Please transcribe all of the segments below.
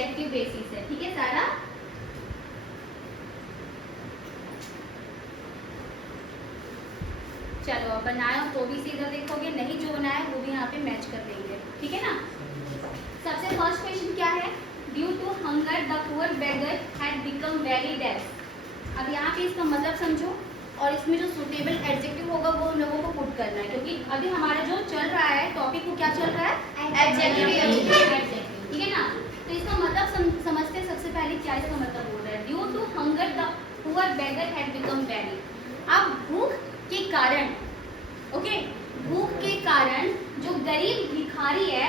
Adjective basis है, ठीक है सारा। चलो अब बनाया तो भी सीधा देखोगे, नहीं जो बनाया वो भी यहाँ पे मैच कर देंगे, ठीक है ना। सबसे फर्स्ट क्वेश्चन क्या है, due to hunger the poor beggar had become very deaf. अब यहाँ पे इसका मतलब समझो और इसमें जो सुटेबल एडजेक्टिव होगा वो लोगों को पुट करना है, क्योंकि अभी हमारा जो चल रहा है टॉपिक वो क्या चल रहा है, एडजेक्टिव, ठीक है ना। तो इसका मतलब समझते हैं सबसे पहले क्या इसका मतलब हो रहा है। Due to hunger the poor beggar had become very. अब भूख के कारण, ओके, भूख के कारण जो गरीब भिखारी है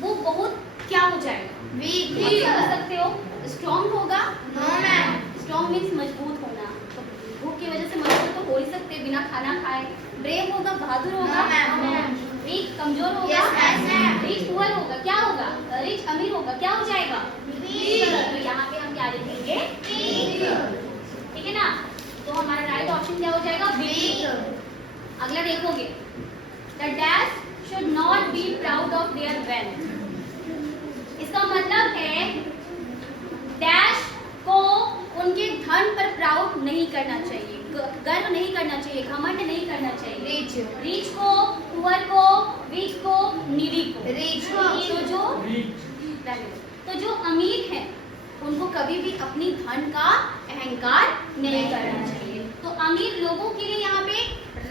वो बहुत क्या हो जाएगा, वीक। समझ सकते हो, स्ट्रॉन्ग होगा, नो मैम, स्ट्रॉन्ग मीन्स मजबूत होना, तो भूख की वजह से मजबूत तो हो ही सकते बिना खाना खाए। ब्रेव होगा, बहादुर होगा, वीक कमजोर होगा, रिच पुअर होगा, क्या होगा, रिच अमीर होगा, क्या हो जाएगा, वीक। तो यहाँ पे हम क्या लिखेंगे, वीक, ठीक है ना। तो हमारा राइट ऑप्शन क्या हो जाएगा, वीक। अगला देखोगे, the dash should not be proud of their wealth. इसका मतलब है डैश को उनके धन पर प्राउड नहीं करना चाहिए, गर्व नहीं करना चाहिए, घमंड नहीं करना चाहिए। रिच को, पुअर को, वीक को, नीडी को, रिच। तो जो अमीर है उनको कभी भी अपनी धन का अहंकार नहीं करना चाहिए। तो अमीर लोगों के लिए यहाँ पे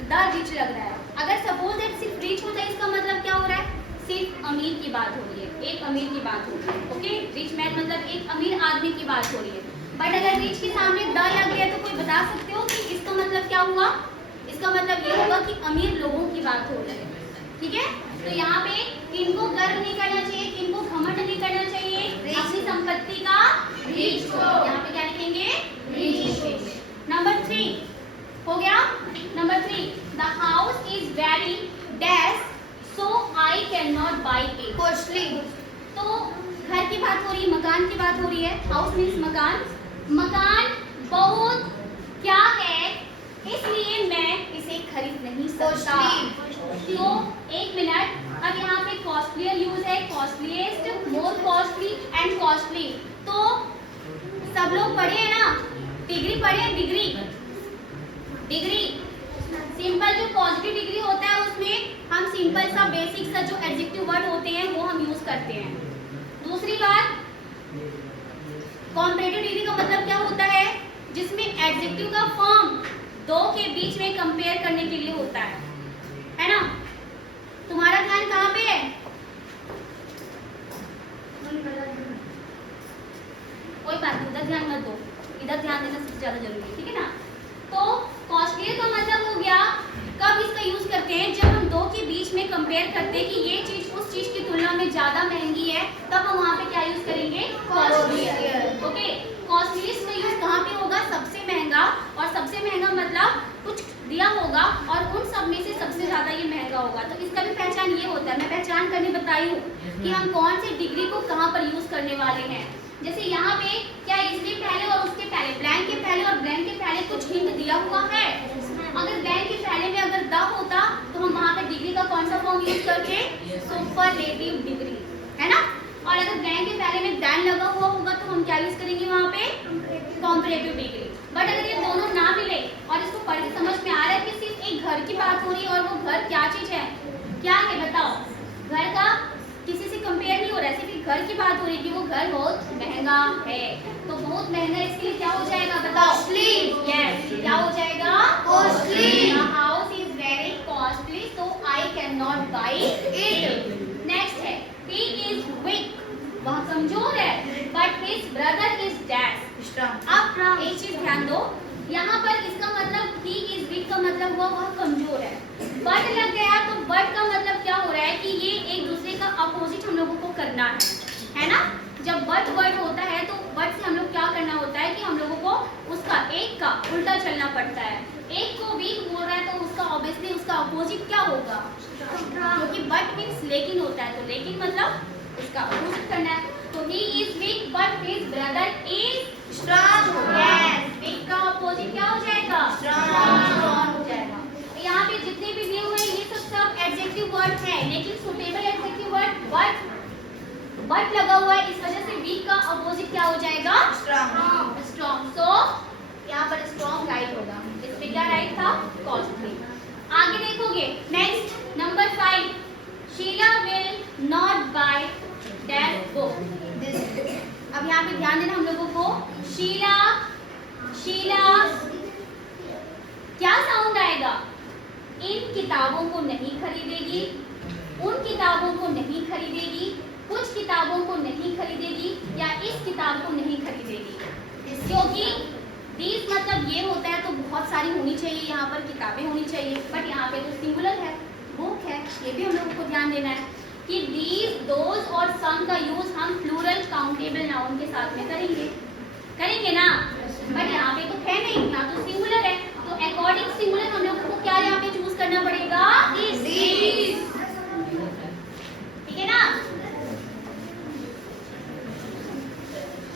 द रिच लग रहा है। अगर सपोज दैट सिर्फ रिच होता है, इसका मतलब क्या हो रहा है, सिर्फ अमीर की बात हो रही है, एक अमीर की बात हो रही है, ओके। रिच मैन मतलब एक अमीर आदमी की बात हो रही है। बट अगर रिच के सामने द लग गया तो कोई बता सकते हो कि इसका मतलब क्या हुआ, इसका मतलब ये होगा कि अमीर लोगों की बात हो रही है, ठीक है। तो यहाँ पे किनको गर्व नहीं करना चाहिए, किनको घमंड नहीं करना चाहिए, अपनी संपत्ति का, रिच को। यहाँ पे क्या लिखेंगे, रिच। नंबर 3 हो गया। Number 3, the house is very dash so I can not by it, costly. तो घर की बात हो रही है, मकान की बात हो रही है, हाउस मीन्स मकान, मकान बहुत क्या है इसलिए मैं इसे खरीद नहीं सकता। तो एक मिनट, अब यहाँ पे कॉस्टलियर यूज है, कॉस्टलीएस्ट, मोर कॉस्टली एंड कॉस्टली। तो सब लोग पढ़े हैं ना, डिग्री पढ़े हैं, डिग्री सिंपल जो पॉजिटिव डिग्री होता है उसमें हम सिंपल सा बेसिक सा जो एडजेक्टिव वर्ड होते हैं वो हम यूज करते हैं। दूसरी बात, कॉम्परेटिव डिग्री का मतलब क्या होता है, जिसमें एडजेक्टिव का फॉर्म दो के बीच में कंपेयर करने के लिए होता है ना। तुम्हारा ध्यान कहाँ पे है, कोई बात नहीं, उधर ध्यान मत दो, इधर ध्यान देना सबसे ज्यादा जरूरी है, ठीक है ना। तो कॉस्टलियर का मतलब हो गया, कब इसका यूज करते हैं, जब हम दो के बीच में कंपेयर करते हैं कि ये चीज उस चीज की तुलना में ज्यादा महंगी है, तब हम वहाँ पे क्या यूज करेंगे, कॉस्टलियर, ओके। कॉस्टलियर का यूज कहाँ पे होगा, सबसे महंगा, और सबसे महंगा मतलब कुछ दिया होगा और उन सब में से सबसे ज्यादा ये महंगा होगा। तो इसका भी पहचान ये होता है, मैं पहचान करने बताई हूँ कि हम कौन से डिग्री को कहाँ पर यूज करने वाले हैं। जैसे यहाँ पे क्या इसके पहले और उसके पहले, ब्लैंक के पहले और ब्लैंक के पहले कुछ हिंट दिया हुआ है। अगर ब्लैंक के पहले में अगर द होता तो हम वहाँ पे डिग्री का कौन सा फॉर्म यूज करते, सुपरलेटिव डिग्री, है ना। और अगर ब्लैंक के पहले में दैन लगा हुआ होगा तो हम क्या यूज करेंगे वहाँ पे, कॉम्परेटिव डिग्री। बट अगर ये दोनों ना मिले और इसको पढ़ के समझ में आ रहा है कि सिर्फ एक घर की बात हो रही है और वो घर क्या चीज है, क्या है बताओ, घर का किसी से कंपेयर नहीं हो रहा है, सिर्फ घर की बात हो रही है कि वो घर बहुत महंगा है। तो बहुत महंगा इसके लिए क्या हो जाएगा बताओ, कॉस्टली। यस, क्या हो जाएगा, costly. The house is very costly so I can not by it. Next है, ही इज वीक, वह कमजोर है, but his brother is dash strong. अब एक चीज ध्यान दो, यहाँ पर इसका मतलब ही इज वीक का मतलब हुआ वह कमजोर है, बट लग गया तो बट का मतलब क्या हो रहा है कि ये एक दूसरे का अपोजिट हम लोगों को करना है ना। जब बट वर्ड होता है तो बट से हम लोग क्या करना होता है कि हम लोगों को उसका एक का उल्टा चलना पड़ता है। एक को वीक बोल रहा है तो उसका ऑब्वियसली उसका अपोजिट क्या होगा, क्योंकि बट मीन्स लेकिन होता है, तो लेकिन मतलब उसका अपोजिट करना है। तो he is weak but his brother is strong. Yes, weak का अपोजिट क्या हो जाएगा, स्ट्रांग हो जाएगा। यहाँ पे जितने भी दिए हुए हैं ये सब एडजेक्टिव वर्ड है, लेकिन suitable adjective word but but लगा हुआ है, इस वजह से वीक का अपोजिट क्या हो जाएगा? स्ट्रॉन्ग। स्ट्रॉन्ग। सो यहाँ पर स्ट्रॉन्ग राइट होगा। इसमें क्या राइट था? कॉस्टली। आगे देखोगे, next number 5, Sheela will not buy that book. अब यहाँ पे ध्यान देना हम लोगों को, शीला क्या साउंड आएगा? इन किताबों को नहीं खरीदेगी, उन किताबों को नहीं खरीदेगी, कुछ किताबों को नहीं खरीदेगी, या इस किताब को नहीं खरीदेगी। क्योंकि दीज मतलब ये होता है तो बहुत सारी होनी चाहिए, यहाँ पर किताबें होनी चाहिए, बट यहाँ पे तो सिंगुलर है, बुक है। ये भी हम लोगों को ध्यान देना है कि दीज, दोज और सम का यूज हम प्लूरल काउंटेबल नाउन के साथ में करेंगे ना, बट यहाँ पे तो है नहीं, यहाँ तो सिंगुलर है, तो अकॉर्डिंग सिंगुलर हम लोगों को क्या यहाँ पे चूज करना पड़ेगा? दीज। ठीक है ना?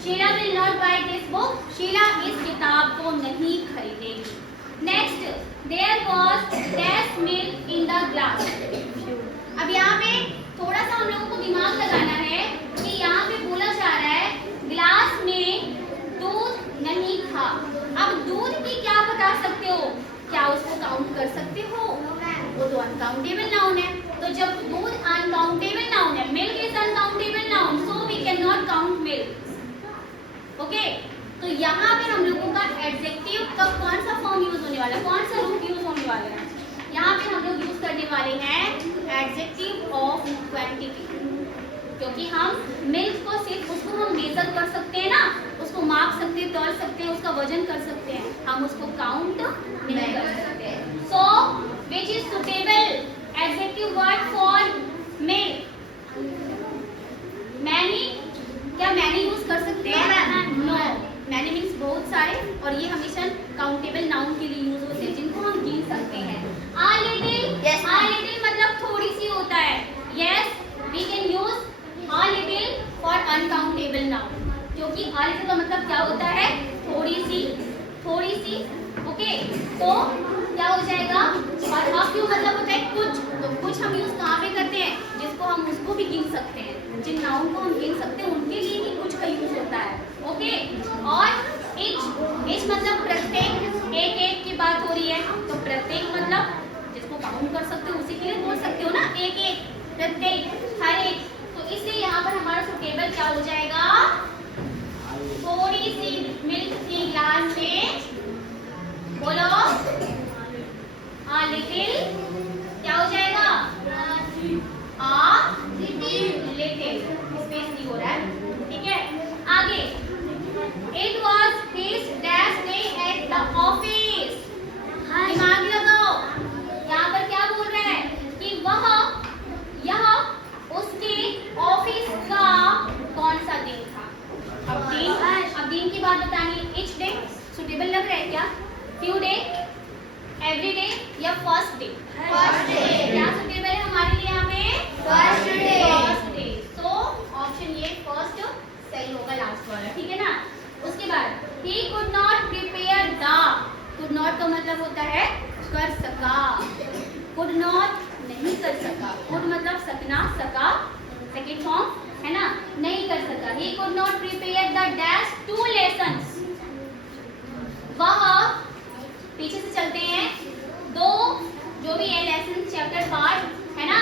Sheela will not buy this book, Sheela इस किताब को नहीं खरीदेगी। Next, there was less milk in the glass. अब यहाँ पे थोड़ा सा हम लोगों को दिमाग लगाना है कि यहाँ पे बोला जा रहा है ग्लास में दूध नहीं था। अब दूध की क्या बता सकते हो? क्या उसको काउंट कर सकते हो? वो तो अनकाउंटेबल नाउन है। तो जब दूध अनकाउंटेबल नाउन है, milk is uncountable noun, so we can not count milk. Okay, तो यहाँ पे हम लोगों का एडजेक्टिव का कौन सा फॉर्म यूज होने वाला है, कौन सा रूप यूज होने वाला है? यहाँ पे हम लोग यूज करने वाले हैं एडजेक्टिव ऑफ क्वांटिटी, क्योंकि हम मिल्क को सिर्फ उसको हम मेजर कर सकते हैं ना, उसको माप सकते हैं, तौल सकते हैं, उसका वजन कर सकते हैं, हम उसको काउंट नहीं कर सकते। So which is suitable adjective word for milk? Many, क्या मैनी यूज कर सकते हैं? नो, मैनी मीन्स बहुत सारे, और ये हमेशा काउंटेबल नाउन के लिए यूज होते हैं जिनको हम गिन सकते हैं। आ लिटिल मतलब थोड़ी सी होता है। Yes, we can use a little for uncountable noun, क्योंकि आ लिटिल का मतलब क्या होता है? थोड़ी सी। ओके, तो क्या हो जाएगा? और अब क्यों मतलब होता है कुछ, तो कुछ हम यूज कहाँ पे करते हैं? जिसको हम उसको भी गिन सकते हैं, जिन नाउन को हम गिन सकते हैं उनके लिए ही कुछ का यूज होता है। ओके, और इच मतलब प्रत्येक, एक की बात हो रही है, तो प्रत्येक मतलब जिसको काउंट कर सकते हो उसी के लिए बोल सकते हो ना, एक, प्रत्येक, हर एक। तो इसलिए यहाँ पर हमारा सुटेबल क्या हो जाएगा? थोड़ी सी मिल्क की ग्लास में, बोलो, आ लिटिल, क्या हो जाएगा? आ लिटिल, स्पेस नहीं हो रहा है। ठीक है, आगे, it was his dash day at the office. दिमाग लगाओ, यहाँ पर क्या बोल रहा है कि यह उसके ऑफिस का कौन सा दिन था? अब दिन की बात बतानी है। इच डे सुटेबल लग रहा है क्या? फ्यू डे, एवरी डे, या फर्स्ट डे? क्या सुटेबल है हमारे लिए यहाँ पे? First day. सो ऑप्शन ये फर्स्ट सही होगा, लास्ट वाला। ठीक है ना? उसके बाद he could not prepare the, could not का मतलब होता है कर सका, could not नहीं कर सका, could मतलब सकना, सका सेकंड फॉर्म है ना, नहीं कर सका। he could not prepare the dash 2 lessons। वह, पीछे से चलते हैं, दो जो भी है लेसन चैप्टर पार्ट है ना,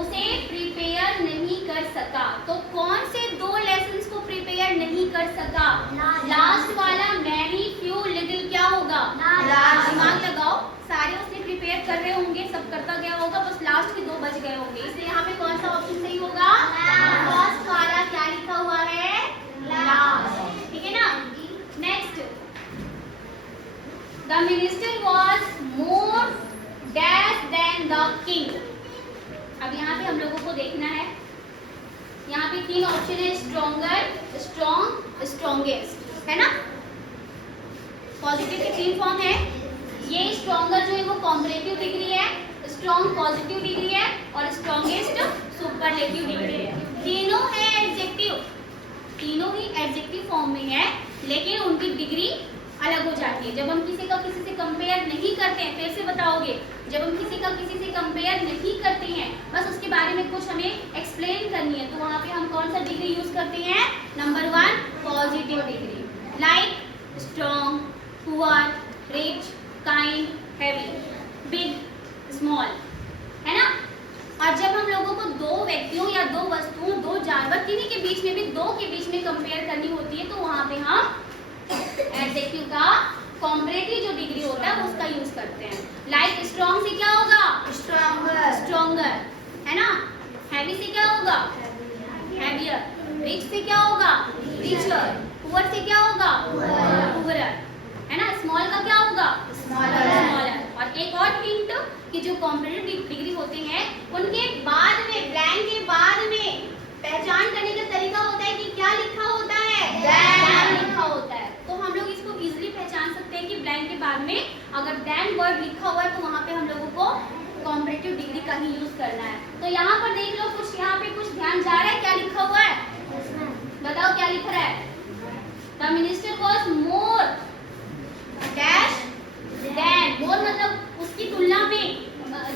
उसे प्रिपेयर नहीं कर सका। तो कौन से 2 लेसन्स को प्रिपेयर नहीं कर सका? लास्ट वाला मैनी फ्यू लिटिल क्या होगा? दिमाग लगाओ, सारे उसने प्रिपेयर कर रहे होंगे, सब करता गया होगा, बस लास्ट के 2 बच गए होंगे, इसलिए यहाँ पे कौन सा ऑप्शन सही होगा? फर्स्ट वाला क्या लिखा हुआ है? लास्ट। ठीक है ना? Next, the minister was more dash than the king. अब यहाँ पे हम लोगों को देखना है, यहाँ पे 3 ऑप्शन है, स्ट्रॉन्गर, स्ट्रॉन्ग, स्ट्रॉन्गेस्ट, है ना? पॉजिटिव के 3 फॉर्म है। ये स्ट्रॉन्गर जो है वो कॉम्परेटिव डिग्री है, स्ट्रॉन्ग पॉजिटिव डिग्री है, और स्ट्रॉन्गेस्ट सुपरलेटिव डिग्री है। तीनों है एडजेक्टिव, तीनों ही एडजेक्टिव फॉर्म में है, लेकिन उनकी डिग्री अलग हो जाती है। जब हम किसी का किसी से कंपेयर नहीं करते हैं, फिर से बताओगे, जब हम किसी का किसी से कंपेयर नहीं करते हैं, बस उसके बारे में में कुछ हमें एक्सप्लेन करनी है, तो वहाँ पे हम कौन सा डिग्री यूज करते हैं? Number 1 positive degree, like strong, poor, rich, kind, heavy, big, small, है ना। और जब हम लोगों को दो व्यक्तियों या दो वस्तुओं, दो जानवर, किन्हीं के बीच में भी, दो के बीच में कंपेयर करनी होती है, तो वहाँ पे हम एडजेक्टिव का कॉम्परेटिव जो डिग्री होता है उसका यूज करते हैं। लाइक स्ट्रॉन्ग से क्या होगा? स्ट्रॉन्गर, स्ट्रॉन्गर, है ना। हैवी से क्या होगा? हैवियर। रिच से क्या होगा? रिचर। पुअर से क्या होगा? पुअरर, है ना। स्मॉल का क्या होगा? स्मॉलर। और एक और हिंट कि जो कॉम्परेटिव डिग्री होते हैं उनके बाद में, ब्लैंक के बाद में पहचान करने का तरीका होता है कि क्या लिखा होता है? दैन लिखा होता है। तो हम लोग इसको इजीली पहचान सकते हैं कि ब्लैंक के बाद में अगर दैन वर्ड लिखा हुआ है तो वहाँ पे हम लोगों को कॉम्परेटिव डिग्री का ही यूज करना है। तो यहाँ पर देख लो, कुछ यहाँ पे कुछ ध्यान जा रहा है? क्या लिखा हुआ है? बताओ क्या लिख रहा है? The minister was more dash then. More मतलब उसकी तुलना में,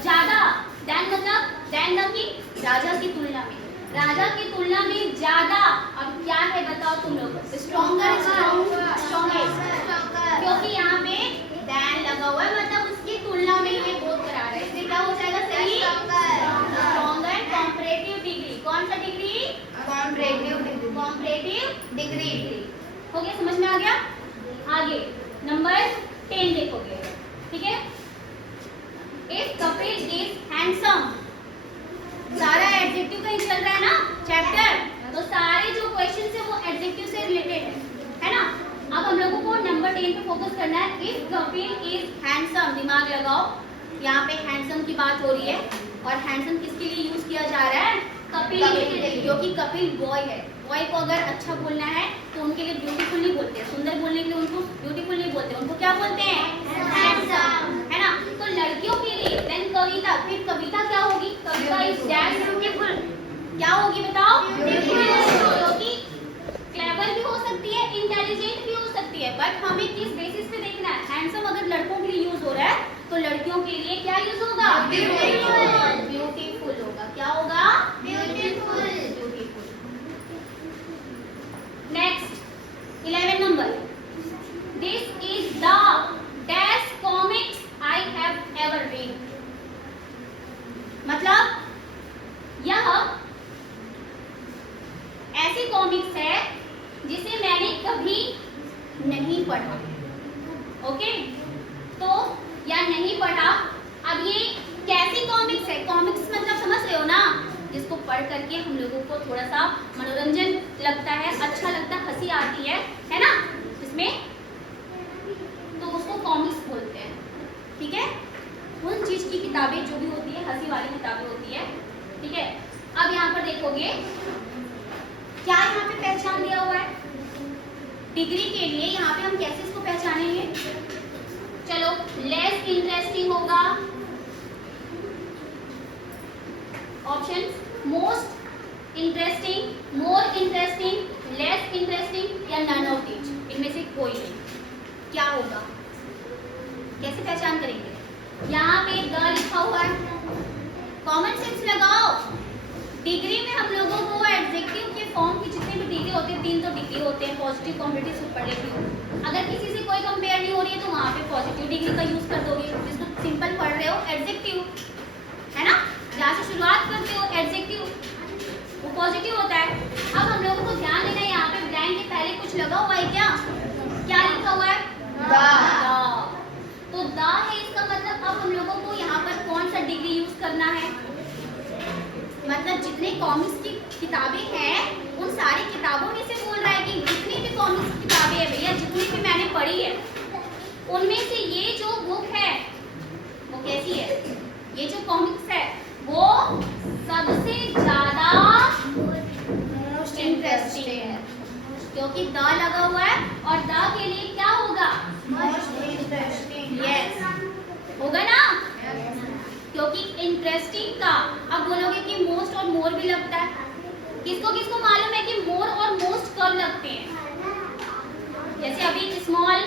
ज्यादा। देन मतलब देन की राजा की तुलना में, राजा की तुलना में ज्यादा। अब क्या है बताओ तुम लोग? स्ट्रॉन्गर, स्ट्रॉन्गेस्ट, क्योंकि यहाँ पे देन लगा हुआ है, मतलब उसकी तुलना में ये बोध करा रहा है। इसलिए क्या हो जाएगा सही? Stronger comparative degree. कौन सा degree? Comparative degree, comparative degree. हो गया, समझ में आ गया? आगे नंबर 10 देखोगे, ठीक है। इफ कपिल इज हैंडसम, सारा एडजेक्टिव का ही चल रहा है ना चैप्टर, तो सारे जो क्वेश्चन है वो एडजेक्टिव से रिलेटेड है ना। अब हम लोगों को नंबर 10 पे फोकस करना है। इफ कपिल इज हैंडसम, दिमाग लगाओ, यहाँ पे हैंडसम की बात हो रही है और हैंडसम किसके लिए यूज किया जा रहा है? कपिल के लिए, क्योंकि कपिल बॉय है। बॉय को अगर अच्छा बोलना है तो उनके लिए ब्यूटीफुल नहीं बोलते हैं, सुंदर बोलने के लिए उनको ब्यूटीफुल नहीं बोलते, उनको क्या बोलते हैं? हैंडसम, है ना। तो लड़कियों के लिए देन कविता, फिर कविता क्या होगी? कविता इज डैश ब्यूटीफुल, क्या होगी बताओ? ब्यूटीफुल, क्योंकि क्लेवर भी हो सकती है, इंटेलिजेंट भी हो सकती है, बट हमें किस बेसिस पे देखना है? हैंडसम अगर लड़कों के लिए यूज हो रहा है तो लड़कियों के लिए क्या यूज होगा? ब्यूटीफुल, ब्यूटीफुल होगा। क्या होगा? Beautiful, beautiful. Next 11 number, this is the dash comics I have ever read. मतलब यह ऐसी कॉमिक्स है जिसे मैंने कभी नहीं पढ़ा। ओके, तो या नहीं पढ़ा। अब ये कैसी कॉमिक्स है? कॉमिक्स मतलब समझ रहे हो ना, जिसको पढ़ करके हम लोगों को थोड़ा सा मनोरंजन लगता है, अच्छा लगता है, हंसी आती है ना इसमें, तो उसको कॉमिक्स बोलते हैं। ठीक है, उन चीज की किताबें जो भी होती है, हंसी वाली किताबें होती है। ठीक है, अब यहाँ पर देखोगे क्या यहाँ पे पहचान दिया हुआ है डिग्री के लिए। यहाँ पे हम कैसे इसको पहचानेंगे? चलो, लेस इंटरेस्टिंग होगा, option most interesting, more interesting, less interesting या नन ऑफ दीज, इनमें से कोई नहीं। क्या होगा? कैसे पहचान करेंगे? यहाँ पे द लिखा हुआ है, कॉमन सेंस लगाओ। डिग्री में हम लोगों को एडजेक्टिव के फॉर्म की जितने भी डिग्री होते हैं, 3 तो डिग्री होते हैं, पॉजिटिव, कॉम्परेटिव, सुपरलेटिव। अगर किसी से कोई कंपेयर नहीं हो रही है तो वहाँ पे पॉजिटिव डिग्री का यूज कर दोगे। जिसको सिंपल पढ़ रहे हो एडजेक्टिव, है ना, जहाँ से शुरुआत करते हो एडजेक्टिव वो पॉजिटिव होता है। अब हम लोगों को ध्यान देना है, यहाँ पे ब्लैंक के पहले कुछ लगा हुआ है, क्या लिखा हुआ है? द। तो द है, इसका मतलब अब हम लोगों को यहाँ पर कौन सा डिग्री यूज करना है? मतलब जितने कॉमिक्स की किताबें हैं उन सारी किताबों में से बोल रहा है कि जितनी भी कॉमिक्स की किताबें हैं भैया, जितनी भी मैंने पढ़ी है, उनमें से ये जो बुक है वो कैसी है? ये जो कॉमिक्स है वो सबसे ज्यादा मोस्ट इंटरेस्टिंग है, क्योंकि द लगा हुआ है और द के लिए क्या होगा? Most interesting. यस, होगा ना, क्योंकि इंटरेस्टिंग का अब बोलोगे कि मोस्ट और मोर भी लगता है। किसको किसको मालूम है कि मोर और मोस्ट कब लगते हैं? जैसे अभी स्मॉल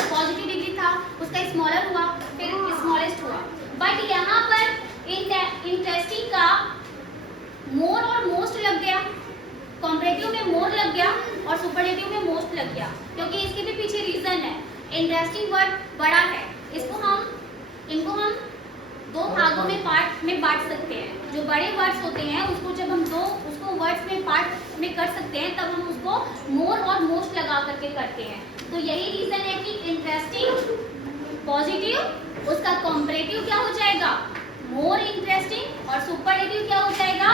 पॉजिटिव डिग्री था, उसका स्मॉलर हुआ, फिर स्मॉलेस्ट हुआ, बट यहाँ पर इंटरेस्टिंग का लग गया और सुपरलेटिव में मोस्ट लग गया, क्योंकि इसके भी पीछे रीजन है। इंटरेस्टिंग वर्ड बड़ा है, इनको हम दो भागों में पार्ट में बांट सकते हैं। जो बड़े वर्ड्स होते हैं उसको जब हम उसको वर्ड्स में पार्ट में कर सकते हैं तब हम उसको मोर और मोस्ट लगा करके करते हैं। तो यही रीजन है कि इंटरेस्टिंग पॉजिटिव, उसका कंपैरेटिव क्या हो जाएगा, मोर इंटरेस्टिंग, और सुपरलेटिव क्या हो जाएगा,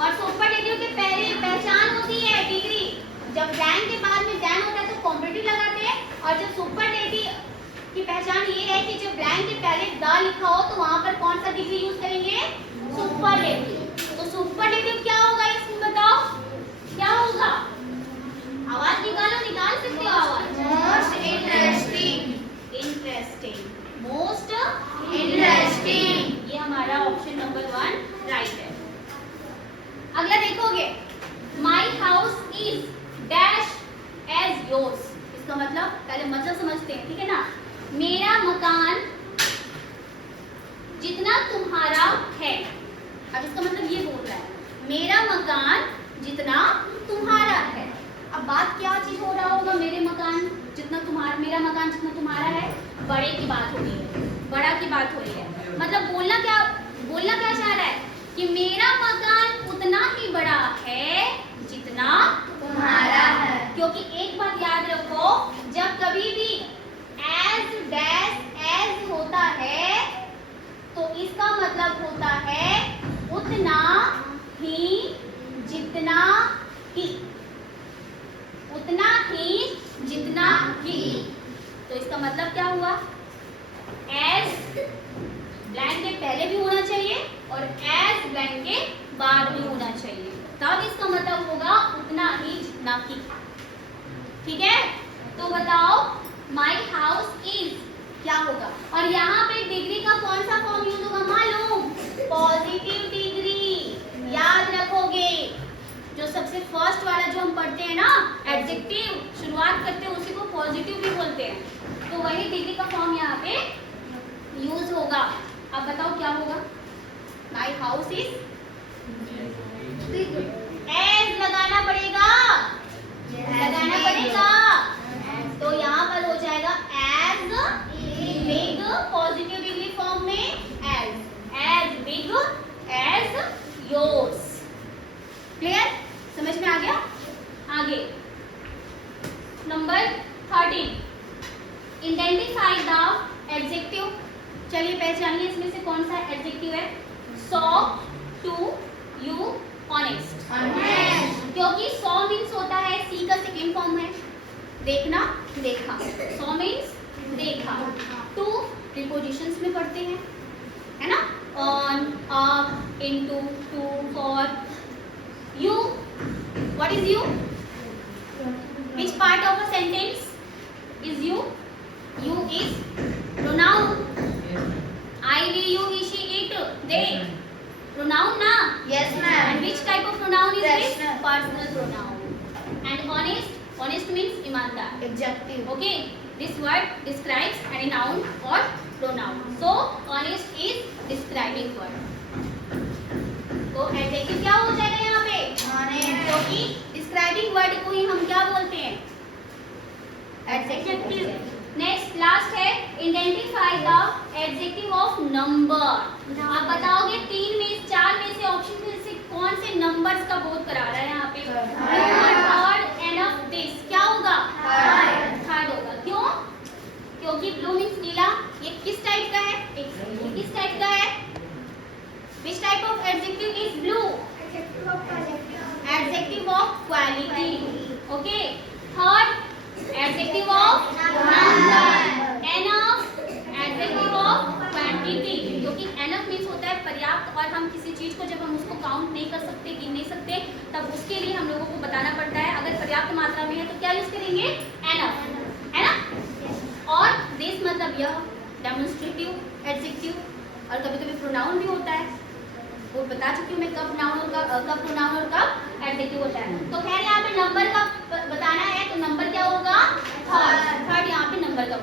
और सुपरलेटिव के पहले पहचान होती है डिग्री। जब रैंक के बाद में दैन होता है तो कंपैरेटिव लगाते हैं, और जब सुपरलेटिव की पहचान ये है कि जब रैंक के पहले द लिखा हो तो वहां पर कौन सा डिग्री यूज करेंगे, सुपरलेटिव। तो सुपरलेटिव क्या होगा इसमें बताओ, क्या होगा, आवाज निकाल सकते हो आवाज। Most interesting, most interesting. ये हमारा ऑप्शन नंबर 1 राइट है। अगला देखोगे, my house is dash as yours. इसका मतलब पहले मतलब समझते हैं, ठीक है ना। मेरा मकान जितना तुम्हारा है। अब इसका मतलब ये बोल रहा है मेरा मकान जितना तुम्हारा है। अब बात क्या चीज हो रहा होगा, मेरे मकान जितना तुम्हारा, मेरा मकान जितना तुम्हारा है, बड़े की बात हो रही है, बड़ा की बात हो रही है। मतलब बोलना क्या चाह रहा है कि मेरा मकान उतना ही बड़ा है जितना तुम्हारा है। क्योंकि एक बात याद रखो, जब कभी भी एज डैश एज होता है तो इसका मतलब होता है उतना ही जितना ही, उतना ही जितना ही। तो इसका मतलब क्या हुआ, एज ब्लैंक के पहले भी होना चाहिए और एज ब्लैंक के बाद भी होना चाहिए, तब इसका मतलब होगा उतना ही जितना ही। ठीक है, तो बताओ माई हाउस इज क्या होगा, और यहाँ पे डिग्री का कौन सा फॉर्म यूज होगा मालूम, पॉजिटिव डिग्री। याद रखोगे, जो सबसे फर्स्ट वाला जो हम पढ़ते हैं ना एडजेक्टिव, शुरुआत करते हैं उसी को पॉजिटिव भी बोलते हैं, तो वही डिग्री का फॉर्म यहाँ पे यूज होगा। अब बताओ क्या होगा, माई हाउस इज एज लगाना पड़ेगा, तो यहाँ पर हो जाएगा as big, positive degree form में as big as yours. Clear, समझ में आ गया। आगे नंबर 13, आइडेंटिफाई द एडजेक्टिव। चलिए पहचानिए इसमें से कौन सा एडजेक्टिव है। Soft, to, you, honest. क्योंकि 100 मीन्स होता है, सी का सेकेंड फॉर्म है देखना, देखा। 100 मीन्स देखा। टू प्रीपोजिशंस में पढ़ते हैं, है ना, on, off, into, to, for. You, what is you, which part of a sentence is you, you is pronoun. I, we, you, he, she, it, they, pronoun na? Yes ma'am. And which type of pronoun is this? Personal. Personal pronoun. And honest means ईमानदार. Adjective. Okay, this word describes any noun or pronoun. So honest is describing word. तो adjective क्या हो जाएगा यहाँ पे, Honest. क्योंकि describing word को ही हम क्या बोलते हैं, adjective. नेक्स्ट लास्ट है identify the adjective of number. आप बताओगे 3 में 4 में से ऑप्शन में से कौन से नंबर्स का बोध करा रहा है यहाँ पे, थर्ड एंड ऑफ दिस क्या होगा, थर्ड होगा। क्यों, क्योंकि ब्लू मीन्स नीला, ये किस टाइप का है, ये किस टाइप का है, which type of adjective is blue, adjective of quality. Okay, third adjective of number, enough adjective of quantity, क्योंकि एनफ मींस होता है पर्याप्त, और हम किसी चीज को जब हम उसको काउंट नहीं कर सकते, गिन नहीं सकते, तब उसके लिए हम लोगों को बताना पड़ता है अगर पर्याप्त मात्रा में है तो क्या यूज करेंगे, एनफ, है ना। और दिस मतलब यह डेमोन्स्ट्रेटिव एडजेक्टिव, और कभी कभी प्रोनाउन भी होता है, वो बता चुकी हूँ मैं कब नाउन और कब प्रोनाउन और कब एडजेक्टिव होता है। तो खैर यहाँ पे नंबर का बताना है, तो नंबर क्या होगा, थर्ड यहाँ पे नंबर का